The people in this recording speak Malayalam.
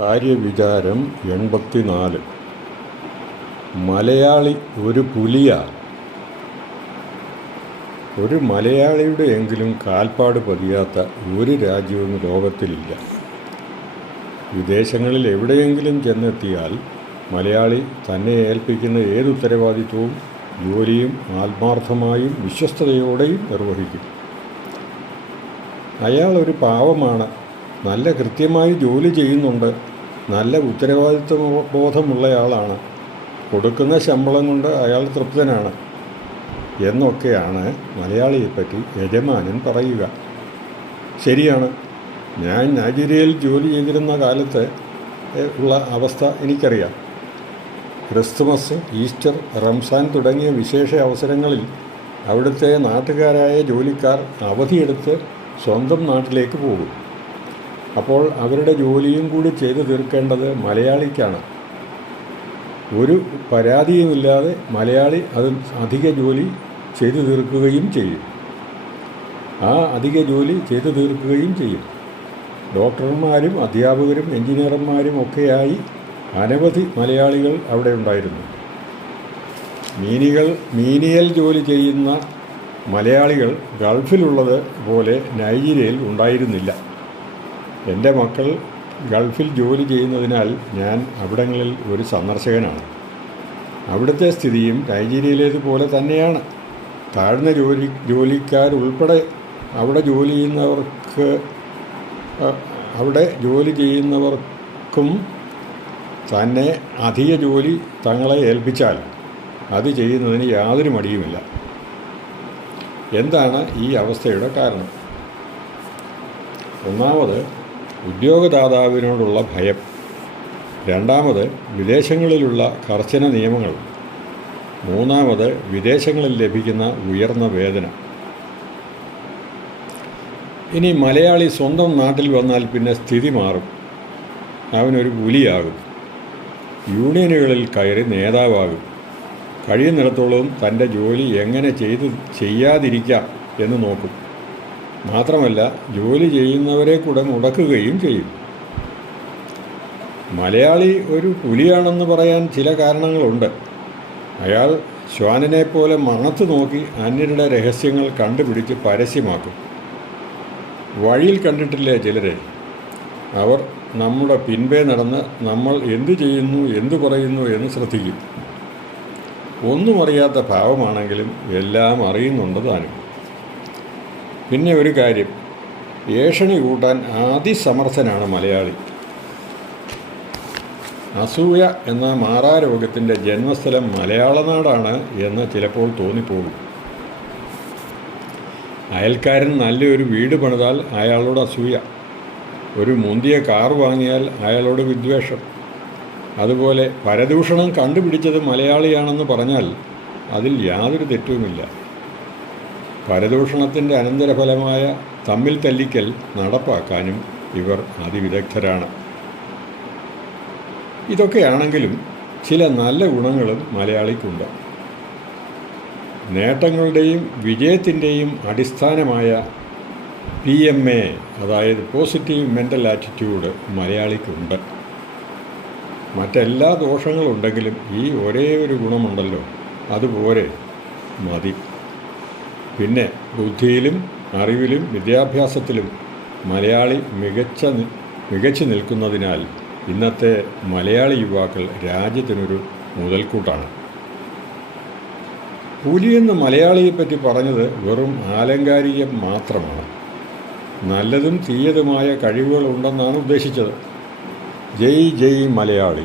കാര്യവിചാരം 84. മലയാളി ഒരു പുലിയാണ്. ഒരു മലയാളിയുടെ എങ്കിലും കാൽപ്പാട് പതിയാത്ത ഒരു രാജ്യവും ലോകത്തിലില്ല. വിദേശങ്ങളിൽ എവിടെയെങ്കിലും ചെന്നെത്തിയാൽ മലയാളി തന്നെ ഏൽപ്പിക്കുന്ന ഏത് ഉത്തരവാദിത്വവും ജോലിയും ആത്മാർത്ഥമായും വിശ്വസ്തയോടെയും നിർവഹിക്കും. അയാൾ ഒരു പാവമാണ്, നല്ല കൃത്യമായി ജോലി ചെയ്യുന്നുണ്ട്, നല്ല ഉത്തരവാദിത്വ ബോധമുള്ളയാളാണ്, കൊടുക്കുന്ന ശമ്പളം കൊണ്ട് അയാൾ തൃപ്തനാണ് എന്നൊക്കെയാണ് മലയാളിയെപ്പറ്റി യജമാനൻ പറയുക. ശരിയാണ്. ഞാൻ നൈജീരിയയിൽ ജോലി ചെയ്തിരുന്ന കാലത്ത് ഉള്ള അവസ്ഥ എനിക്കറിയാം. ക്രിസ്തുമസ്, ഈസ്റ്റർ, റംസാൻ തുടങ്ങിയ വിശേഷ അവസരങ്ങളിൽ അവിടുത്തെ നാട്ടുകാരായ ജോലിക്കാർ അവധിയെടുത്ത് സ്വന്തം നാട്ടിലേക്ക് പോകും. അപ്പോൾ അവരുടെ ജോലിയും കൂടി ചെയ്തു തീർക്കേണ്ടത് മലയാളിക്കാണ്. ഒരു പരാതിയുമില്ലാതെ മലയാളി അത് അധിക ജോലി ചെയ്തു തീർക്കുകയും ചെയ്യും. അധിക ജോലി ചെയ്തു തീർക്കുകയും ചെയ്യും. ഡോക്ടർമാരും അധ്യാപകരും എഞ്ചിനീയർമാരും ഒക്കെയായി അനവധി മലയാളികൾ അവിടെ ഉണ്ടായിരുന്നു. മീനിയൽ ജോലി ചെയ്യുന്ന മലയാളികൾ ഗൾഫിലുള്ളത് പോലെ നൈജീരിയയിൽ ഉണ്ടായിരുന്നില്ല. എൻ്റെ മക്കൾ ഗൾഫിൽ ജോലി ചെയ്യുന്നതിനാൽ ഞാൻ അവിടങ്ങളിൽ ഒരു സന്ദർശകനാണ്. അവിടുത്തെ സ്ഥിതിയും നൈജീരിയയിലേതുപോലെ തന്നെയാണ്. താഴ്ന്ന ജോലിക്കാരുൾപ്പെടെ അവിടെ ജോലി ചെയ്യുന്നവർക്കും തന്നെ അധിക ജോലി തങ്ങളെ ഏൽപ്പിച്ചാൽ അത് ചെയ്യുന്നതിന് യാതൊരു മടിയുമില്ല. എന്താണ് ഈ അവസ്ഥയുടെ കാരണം? ഒന്നാമത്, ഉദ്യോഗദാതാവിനോടുള്ള ഭയം. രണ്ടാമത്, വിദേശങ്ങളിലുള്ള കർശന നിയമങ്ങൾ. മൂന്നാമത്, വിദേശങ്ങളിൽ ലഭിക്കുന്ന ഉയർന്ന വേതനം. ഇനി മലയാളി സ്വന്തം നാട്ടിൽ വന്നാൽ പിന്നെ സ്ഥിതി മാറും. അവനൊരു പുലിയാകും. യൂണിയനുകളിൽ കയറി നേതാവാകും. കഴിയുന്നിടത്തോളം തൻ്റെ ജോലി എങ്ങനെ ചെയ്യാതിരിക്കാം എന്ന് നോക്കും. മാത്രമല്ല, ജോലി ചെയ്യുന്നവരെ കൂടെ മുടക്കുകയും ചെയ്യും. മലയാളി ഒരു പുലിയാണെന്ന് പറയാൻ ചില കാരണങ്ങളുണ്ട്. അയാൾ ശ്വാനിനെപ്പോലെ മണത്ത് നോക്കി അന്യരുടെ രഹസ്യങ്ങൾ കണ്ടുപിടിച്ച് പരസ്യമാക്കും. വഴിയിൽ കണ്ടിട്ടില്ലേ ചിലരെ? അവർ നമ്മുടെ പിൻപേ നടന്ന് നമ്മൾ എന്തു ചെയ്യുന്നു, എന്തു പറയുന്നു എന്ന് ശ്രദ്ധിക്കും. ഒന്നും അറിയാത്ത ഭാവമാണെങ്കിലും എല്ലാം അറിയുന്നുണ്ട് താനും. പിന്നെ ഒരു കാര്യം, ഏഷണി കൂട്ടാൻ അതിസമർത്ഥനാണ് മലയാളി. അസൂയ എന്ന മാറാരോഗത്തിൻ്റെ ജന്മസ്ഥലം മലയാളനാടാണ് എന്ന് ചിലപ്പോൾ തോന്നിപ്പോകും. അയൽക്കാരൻ നല്ലൊരു വീട് പണിതാൽ അയാളോട് അസൂയ. ഒരു മുന്തിയ കാർ വാങ്ങിയാൽ അയാളോട് വിദ്വേഷം. അതുപോലെ പരദൂഷണം കണ്ടുപിടിച്ചത് മലയാളിയാണെന്ന് പറഞ്ഞാൽ അതിൽ യാതൊരു തെറ്റുമില്ല. പരദൂഷണത്തിൻ്റെ അനന്തരഫലമായ തമ്മിൽ തല്ലിക്കൽ നടപ്പാക്കാനും ഇവർ അതിവിദഗ്ധരാണ്. ഇതൊക്കെയാണെങ്കിലും ചില നല്ല ഗുണങ്ങളും മലയാളിക്കുണ്ട്. നേട്ടങ്ങളുടെയും വിജയത്തിൻ്റെയും അടിസ്ഥാനമായ PMA, അതായത് പോസിറ്റീവ് മെൻ്റൽ ആറ്റിറ്റ്യൂഡ്, മലയാളിക്കുണ്ട്. മറ്റെല്ലാ ദോഷങ്ങളുണ്ടെങ്കിലും ഈ ഒരേ ഒരു ഗുണമുണ്ടല്ലോ, അതുപോലെ മതി. പിന്നെ ബുദ്ധിയിലും അറിവിലും വിദ്യാഭ്യാസത്തിലും മലയാളി മികച്ചു നിൽക്കുന്നതിനാൽ ഇന്നത്തെ മലയാളി യുവാക്കൾ രാജ്യത്തിനൊരു മുതൽക്കൂട്ടാണ്. പുലിയെന്ന് മലയാളിയെപ്പറ്റി പറഞ്ഞത് വെറും ആലങ്കാരികം മാത്രമാണ്. നല്ലതും തീയതുമായ കഴിവുകളുണ്ടെന്നാണ് ഉദ്ദേശിച്ചത്. ജയ് ജയ് മലയാളി.